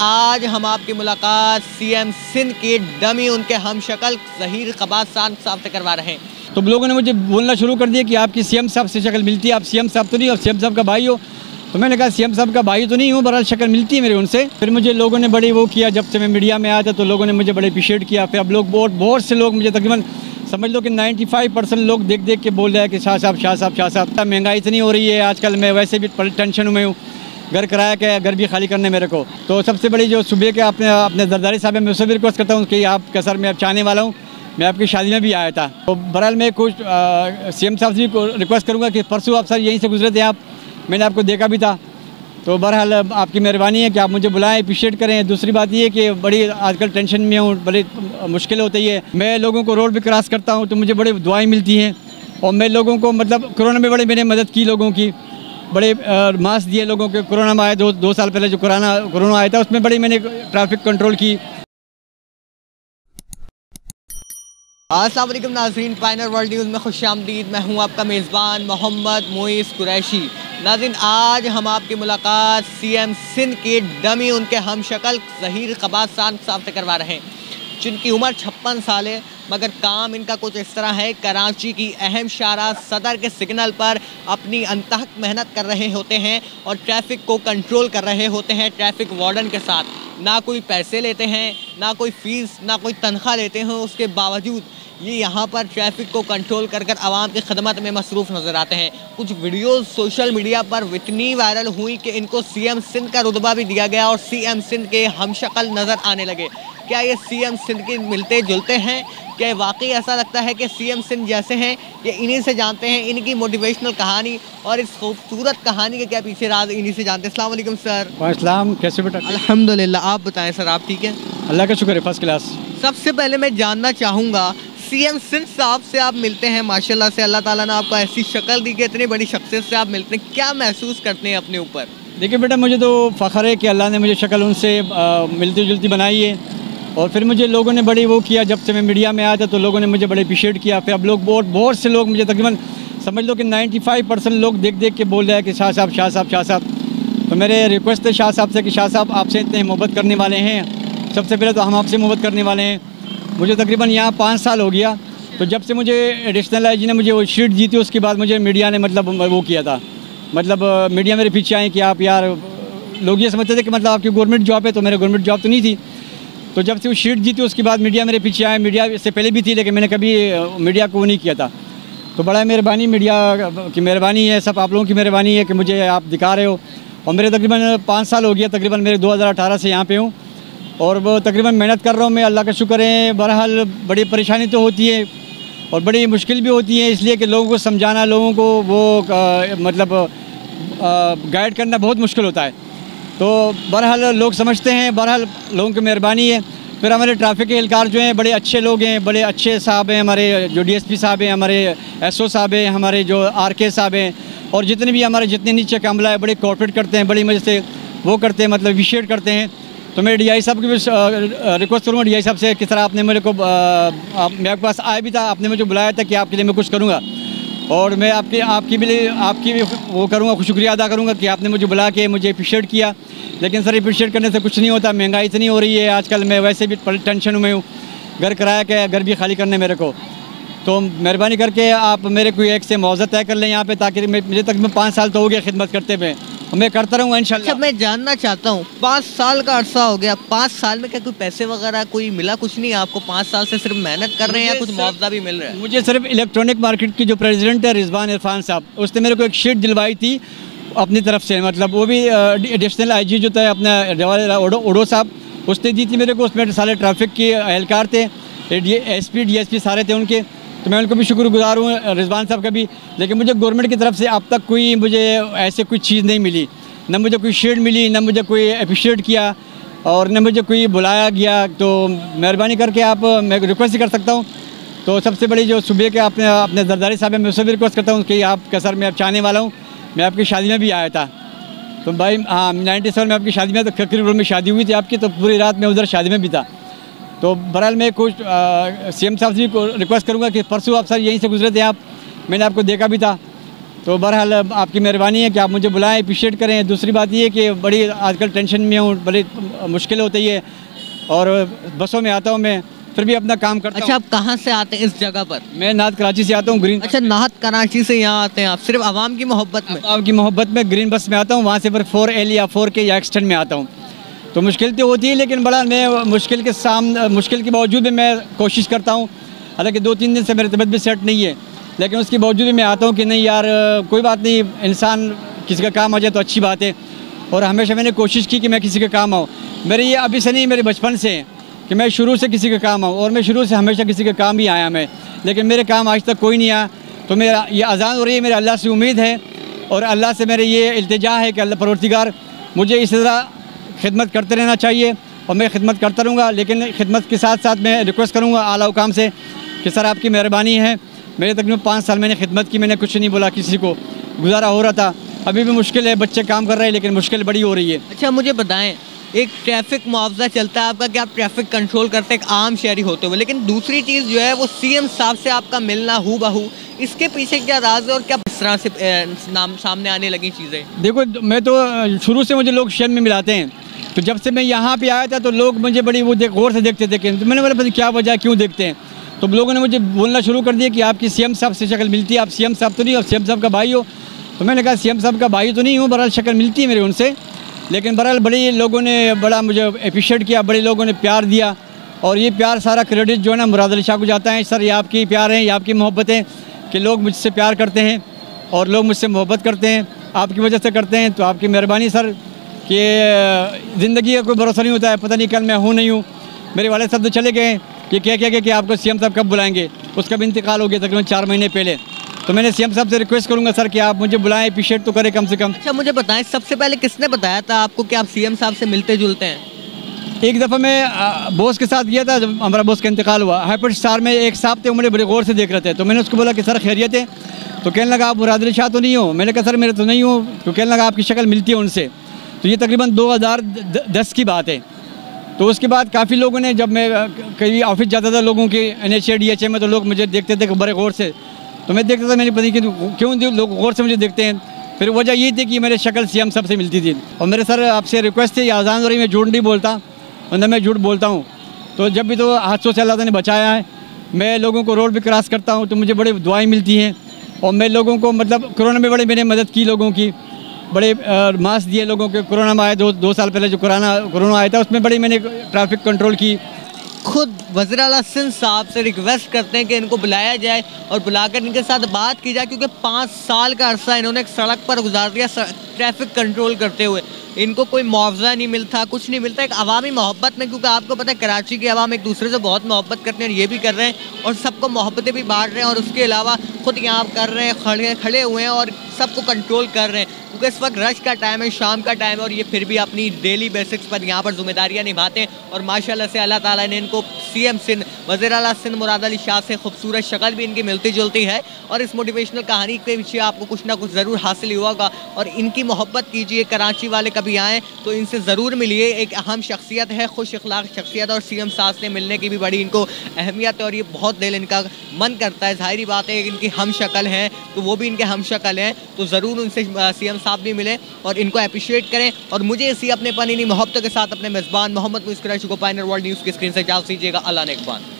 आज हम आपकी मुलाकात सीएम सिंध के डमी उनके हमशक्ल ज़हीर क़ब्बास साहब से करवा रहे हैं। तो लोगों ने मुझे बोलना शुरू कर दिया कि आपकी सीएम साहब से शक्ल मिलती है, आप सीएम साहब तो नहीं, आप सीएम साहब का भाई हो। तो मैंने कहा सीएम साहब का भाई तो नहीं हूँ, बहरहाल शक्ल मिलती है मेरे उनसे। फिर मुझे लोगों ने बड़ी वो किया, जब से मैं मीडिया में आया था तो लोगों ने मुझे बड़े अप्रिशिएट किया। फिर अब लोग बहुत से लोग मुझे तकरीबन समझ लो कि 95% लोग देख देख के बोल रहे हैं कि शाह साहब शाह साहब शाह साहब। महंगाई इतनी हो रही है आजकल, मैं वैसे भी टेंशन में हूँ, घर किराया के घर भी खाली करने मेरे को। तो सबसे बड़ी जो सुबह के अपने जरदारी साहब है, मैं उससे भी रिक्वेस्ट करता हूँ कि आपका सर मैं अब चाहने वाला हूँ, मैं आपकी शादी में भी आया था। तो बहरहाल मैं कुछ सीएम साहब से भी रिक्वेस्ट करूँगा कि परसों आप सर यहीं से गुजरे थे आप, मैंने आपको देखा भी था। तो बहरहाल आपकी मेहरबानी है कि आप मुझे बुलाएं, अप्रिशिएट करें। दूसरी बात ये कि बड़ी आजकल टेंशन में हूँ, बड़ी मुश्किल होती है। मैं लोगों को रोड भी क्रॉस करता हूँ तो मुझे बड़ी दुआएं मिलती हैं, और मैं लोगों को मतलब कोरोना में बड़ी मैंने मदद की, लोगों की बड़े मास्क दिए लोगों के। कोरोना में आए दो साल पहले जो कोरोना आया था उसमें बड़ी मैंने ट्रैफिक कंट्रोल की। अस्सलाम वालेकुम नाज़रीन, पायनियर वर्ल्ड न्यूज़ में खुशामदीद। मैं हूं आपका मेज़बान मोहम्मद मोइस कुरैशी। नाज़रीन, आज हम आपकी मुलाकात सीएम सिंध के डमी उनके हमशक्ल ज़हीर क़ब्बास साहब से करवा रहे हैं, जिनकी उम्र 56 साल है, मगर काम इनका कुछ इस तरह है। कराची की अहम शाहराह सदर के सिग्नल पर अपनी अनथक मेहनत कर रहे होते हैं और ट्रैफिक को कंट्रोल कर रहे होते हैं ट्रैफिक वार्डन के साथ। ना कोई पैसे लेते हैं, ना कोई फ़ीस, ना कोई तनख्वाह लेते हैं। उसके बावजूद ये यहाँ पर ट्रैफिक को कंट्रोल कर आवाम की खदमत में मसरूफ़ नज़र आते हैं। कुछ वीडियोज़ सोशल मीडिया पर इतनी वायरल हुई कि इनको सीएम सिंध का रुतबा भी दिया गया और सीएम सिंध के हमशक्ल नज़र आने लगे। क्या ये सीएम सिंध के मिलते जुलते हैं? क्या वाकई ऐसा लगता है कि सीएम सिंध जैसे हैं? ये इन्हीं से जानते हैं, इनकी मोटिवेशनल कहानी और इस खूबसूरत कहानी के क्या पीछे राज इन्हीं से जानते हैं। अस्सलाम वालेकुम सर। वालेकुम, कैसे बेटा? अल्हम्दुलिल्लाह, आप बताएं सर, आप ठीक हैं? अल्लाह का शुक्र है, फर्स्ट क्लास। सबसे पहले मैं जानना चाहूँगा, सीएम सिंध साहब से आप मिलते हैं, माशाल्लाह से अल्लाह ताला ने आपको ऐसी शक्ल दी कि इतनी बड़ी शख्सियत से आप मिलते हैं, क्या महसूस करते हैं अपने ऊपर? देखिए बेटा, मुझे तो फ़ख्र है कि अल्लाह ने मुझे शक्ल उनसे मिलती जुलती बनाई है। और फिर मुझे लोगों ने बड़ी वो किया, जब से मैं मीडिया में आया था तो लोगों ने मुझे बड़े अप्रिशिएट किया। फिर अब लोग बहुत से लोग मुझे तकरीबन समझ लो कि 95% लोग देख देख के बोल रहे हैं कि शाह साहब शाह साहब शाह साहब। तो मेरे रिक्वेस्ट है शाह साहब से कि शाह साहब आपसे इतने मोहब्बत करने वाले हैं, सबसे पहले तो हम आपसे मोहब्बत करने वाले हैं। मुझे तकरीबन यहाँ 5 साल हो गया, तो जब से मुझे एडिशनल आईजी ने मुझे वो शीट दी थी उसके बाद मुझे मीडिया ने मतलब वो किया था, मतलब मीडिया मेरे पीछे आए कि आप यार, लोग ये समझते थे कि मतलब आपकी गवर्नमेंट जॉब है, तो मेरे गवर्नमेंट जॉब तो नहीं थी। तो जब से वो शीट दी थी उसके बाद मीडिया मेरे पीछे आए। मीडिया इससे पहले भी थी लेकिन मैंने कभी मीडिया को वो नहीं किया था। तो बड़ा मेहरबानी, मीडिया की मेहरबानी है, सब आप लोगों की मेहरबानी है कि मुझे आप दिखा रहे हो। और मेरे तकरीबन 5 साल हो गया, तकरीबन मेरे 2018 से यहाँ पे हूँ और वो तकरीबन मेहनत कर रहा हूँ मैं, अल्लाह का शुक्र है। बहरहाल बड़ी परेशानी तो होती है और बड़ी मुश्किल भी होती है, इसलिए कि लोगों को समझाना, लोगों को वो मतलब गाइड करना बहुत मुश्किल होता है। तो बहरहाल लोग समझते हैं, बहरहाल लोगों की मेहरबानी है। फिर हमारे ट्रैफिक के एहलकार जो हैं बड़े अच्छे लोग हैं, बड़े अच्छे साहब हैं, हमारे जो डीएसपी साहब हैं, हमारे एसओ साहब हैं, हमारे जो आरके साहब हैं, और जितने भी हमारे जितने नीचे का अमला है बड़े कोऑपरेट करते हैं, बड़ी मजे से वो करते हैं, मतलब अप्रिशिएट करते हैं। तो मैं डीआई साहब की भी रिक्वेस्ट करूँगा, डीआई साहब से किस तरह आपने मेरे को मेरे पास आया भी था, आपने मुझे बुलाया था कि आपके लिए मैं कुछ करूँगा, और मैं आपकी भी वो करूँगा, शुक्रिया अदा करूँगा कि आपने मुझे बुला के मुझे अप्रिशिएट किया। लेकिन सर अप्रिशिएट करने से कुछ नहीं होता, महंगाई इतनी हो रही है आजकल, मैं वैसे भी टेंशन में हूँ, घर किराया के घर भी खाली करने मेरे को। तो मेहरबानी करके आप मेरे कोई एक से मुआवजा तय कर लें यहाँ पे, ताकि मुझे तकरीबन 5 साल तो हो गया खिदमत करते हुए, मैं करता रहूँगा इंशाल्लाह। अच्छा, मैं जानना चाहता हूँ, 5 साल का अरसा हो गया, 5 साल में क्या कोई पैसे वगैरह कोई मिला? कुछ नहीं आपको? 5 साल से सिर्फ मेहनत कर रहे हैं या कुछ मुआवजा भी मिल रहा है? मुझे सिर्फ इलेक्ट्रॉनिक मार्केट की जो प्रेसिडेंट है रिजवान इरफान साहब, उसने मेरे को एक शीट दिलवाई थी अपनी तरफ से, मतलब वो भी एडिशनल आईजी जो था अपना ओडो साहब, उसने दी थी मेरे को। उसमें सारे ट्रैफिक के एहलकार थे, एसपी डीएसपी सारे थे उनके, तो मैं उनको भी शुक्रगुजार हूँ, रिजवान साहब का भी। लेकिन मुझे गवर्नमेंट की तरफ से अब तक कोई मुझे ऐसे कोई चीज़ नहीं मिली, न मुझे कोई शीट मिली, न मुझे कोई अप्रिशिएट किया और न मुझे कोई बुलाया गया। तो मेहरबानी करके आप, मैं रिक्वेस्ट ही कर सकता हूँ। तो सबसे बड़ी जो सुबह के अपने जरदारी साहब है, मैं उससे भी रिक्वेस्ट करता हूँ कि आपका सर मैं अब चाहने वाला हूँ, मैं आपकी शादी में भी आया था। तो भाई हाँ, 97 में आपकी शादी में, तो खकरी रोड में शादी हुई थी आपकी, तो पूरी रात मैं उधर शादी में भी था। तो बहरहाल मैं कुछ सीएम साहब से भी रिक्वेस्ट करूँगा कि परसों आप सर यहीं से गुजरे थे आप, मैंने आपको देखा भी था। तो बहरहाल आपकी मेहरबानी है कि आप मुझे बुलाएं, अप्रिशिएट करें। दूसरी बात ये है कि बड़ी आजकल टेंशन में हूँ, बड़ी मुश्किल होती है और बसों में आता हूँ मैं, फिर भी अपना काम करता हूँ। अच्छा, आप कहाँ से आते हैं इस जगह पर? मैं नात कराची से आता हूँ, ग्रीन। अच्छा, नाहत कराची से यहाँ आते हैं आप सिर्फ आवाम की मोहब्बत में? आपकी मोहब्बत में ग्रीन बस में आता हूँ, वहाँ से फिर 4L या 4K या एक्सटेंड में आता हूँ। तो मुश्किल तो होती है, लेकिन बड़ा मैं मुश्किल के बावजूद भी मैं कोशिश करता हूँ। हालांकि 2-3 दिन से मेरी तबीयत भी सेट नहीं है, लेकिन उसके बावजूद भी मैं आता हूँ कि नहीं यार कोई बात नहीं, इंसान किसी का काम आ जाए तो अच्छी बात है। और हमेशा मैंने कोशिश की कि मैं किसी का काम आऊँ। मेरे ये अभी से नहीं, मेरे बचपन से है कि मैं शुरू से किसी का काम आऊँ, और मैं शुरू से हमेशा किसी का काम ही आया मैं, लेकिन मेरे काम आज तक कोई नहीं आया। तो मेरा ये अज़ान हो रही है, मेरे अल्लाह से उम्मीद है और अल्लाह से मेरे ये इल्तिजा है कि अल्लाह परवरदिगार मुझे इसी तरह खिदमत करते रहना चाहिए और मैं खिदमत करता रहूँगा। लेकिन खिदमत के साथ साथ मैं रिक्वेस्ट करूँगा आला हुकाम से कि सर आपकी मेहरबानी है, मेरे तकरीबन 5 साल मैंने खिदमत की, मैंने कुछ नहीं बोला किसी को, गुजारा हो रहा था। अभी भी मुश्किल है, बच्चे काम कर रहे हैं लेकिन मुश्किल बड़ी हो रही है। अच्छा, मुझे बताएं, एक ट्रैफिक मुआवजा चलता है आपका कि आप ट्रैफिक कंट्रोल करते हैं एक आम शहरी होते हुए, लेकिन दूसरी चीज़ जो है वो सीएम साहब से आपका मिलना हू बहू, इसके पीछे क्या राज है और क्या इस तरह से सामने आने लगी चीज़ें? देखो, मैं तो शुरू से मुझे लोग शहर में मिलाते हैं, तो जब से मैं यहाँ पे आया था तो लोग मुझे बड़ी वो गौर से देखते थे। तो मैंने बोला पता क्या वजह, क्यों देखते हैं? तो लोगों ने मुझे बोलना शुरू कर दिया कि आपकी सीएम साहब से शक्ल मिलती है, आप सीएम साहब तो नहीं, और सीएम साहब का भाई हो। तो मैंने कहा सीएम साहब का भाई तो नहीं हूँ, बहरहाल शक्ल मिलती है मेरी उनसे, लेकिन बहरहाल बड़े लोगों ने बड़ा मुझे अप्रिशिएट किया, बड़े लोगों ने प्यार दिया। और ये प्यार सारा क्रेडिट जो है ना मुराद अली शाह को जाता है। सर ये आपकी प्यार है, ये आपकी मोहब्बत है कि लोग मुझसे प्यार करते हैं और लोग मुझसे मोहब्बत करते हैं, आपकी वजह से करते हैं। तो आपकी मेहरबानी सर कि ज़िंदगी का कोई भरोसा नहीं होता है, पता नहीं कल मैं हूँ नहीं हूँ। मेरे वाले साहब तो चले गए कि क्या कि आपको सीएम साहब कब बुलाएंगे, उसका भी इंतकाल हो गया तकरीबन 4 महीने पहले। तो मैंने सीएम साहब से रिक्वेस्ट करूंगा सर कि आप मुझे बुलाएं, अप्रिशिएट तो करें कम से कम। अच्छा, मुझे बताएं, सबसे पहले किसने बताया था आपको कि आप सीएम साहब से मिलते जुलते हैं? एक दफ़ा मैं बॉस के साथ गया था, जब हमारा बॉस का इंतकाल हुआ। हाइपर स्टार में एक साहब थे, मुझे बड़े गौर से देख रहे थे। तो मैंने उसको बोला कि सर खैरियत है? तो कहने लगा आप मुराद अली शाह तो नहीं हो? मैंने कहा सर मेरे तो नहीं हूँ। तो कहने लगा आपकी शक्ल मिलती है उनसे। तो ये तकरीबन 2010 की बात है। तो उसके बाद काफ़ी लोगों ने, जब मैं कहीं ऑफिस जाता था लोगों के NHA DHA में, तो लोग मुझे देखते थे बड़े गौर से। तो मैं देखता था, मैंने पता नहीं क्यों लोग गौर से मुझे देखते हैं। फिर वजह ये थी कि मेरे शक्ल सीएम साहब से मिलती थी। और मेरे सर आपसे रिक्वेस्ट है, आज़ान हो रही, मैं झूठ नहीं बोलता, वरना मैं झूठ बोलता हूँ। तो जब भी तो हादसों से अल्लाह ने बचाया है, मैं लोगों को रोड भी क्रॉस करता हूँ तो मुझे बड़ी दुआएं मिलती हैं। और मैं लोगों को मतलब कोरोना में बड़ी मैंने मदद की, लोगों की बड़े मास्क दिए लोगों के। कोरोना में आए 2 साल पहले जो कोरोना आया था, उसमें बड़ी मैंने ट्रैफिक कंट्रोल की। खुद वज़ीर आला सिंध साहब से रिक्वेस्ट करते हैं कि इनको बुलाया जाए और बुलाकर इनके साथ बात की जाए, क्योंकि 5 साल का अरसा इन्होंने एक सड़क पर गुजार दिया ट्रैफिक कंट्रोल करते हुए। इनको कोई मुआवजा नहीं मिलता, कुछ नहीं मिलता, एक अवामी मोहब्बत में, क्योंकि आपको पता है कराची के अवाम एक दूसरे से बहुत मोहब्बत करते हैं और ये भी कर रहे हैं और सबको मोहब्बतें भी बांट रहे हैं। और उसके अलावा खुद यहाँ कर रहे हैं, खड़े हुए हैं और सबको कंट्रोल कर रहे हैं, क्योंकि इस वक्त रश का टाइम है, शाम का टाइम है, और ये फिर भी अपनी डेली बेसिक्स पर यहाँ पर जिम्मेदारियाँ निभाते हैं। और माशाल्लाह से अल्लाह ताला ने इनको सीएम सिंध, वज़ीर आला सिंध मुराद अली शाह से खूबसूरत शक्ल भी इनकी मिलती जुलती है। और इस मोटिवेशनल कहानी के पीछे आपको कुछ ना कुछ ज़रूर हासिल हुआ होगा और इनकी मोहब्बत कीजिए। कराची वाले कभी आएँ तो इनसे ज़रूर मिलिए, एक अहम शख्सियत है, खुश अखलाक शख्सियत, और सीएम साहब से मिलने की भी बड़ी इनको अहमियत है और ये बहुत दिल इनका मन करता है। ज़ाहिरी बात है, इनकी हम शक्ल हैं तो वो भी इनके हम शक्ल हैं, तो ज़रूर उनसे सीएम साहब भी मिलें और इनको अप्रिशिएट करें। और मुझे इसी अपने पनीनी मोहब्बत के साथ अपने मेज़बान मोहम्मद मुइज़ कुरैशी को पायनियर वर्ल्ड न्यूज़ की स्क्रीन से इजाज़त दीजिएगा। अल्लाह नेगहबान।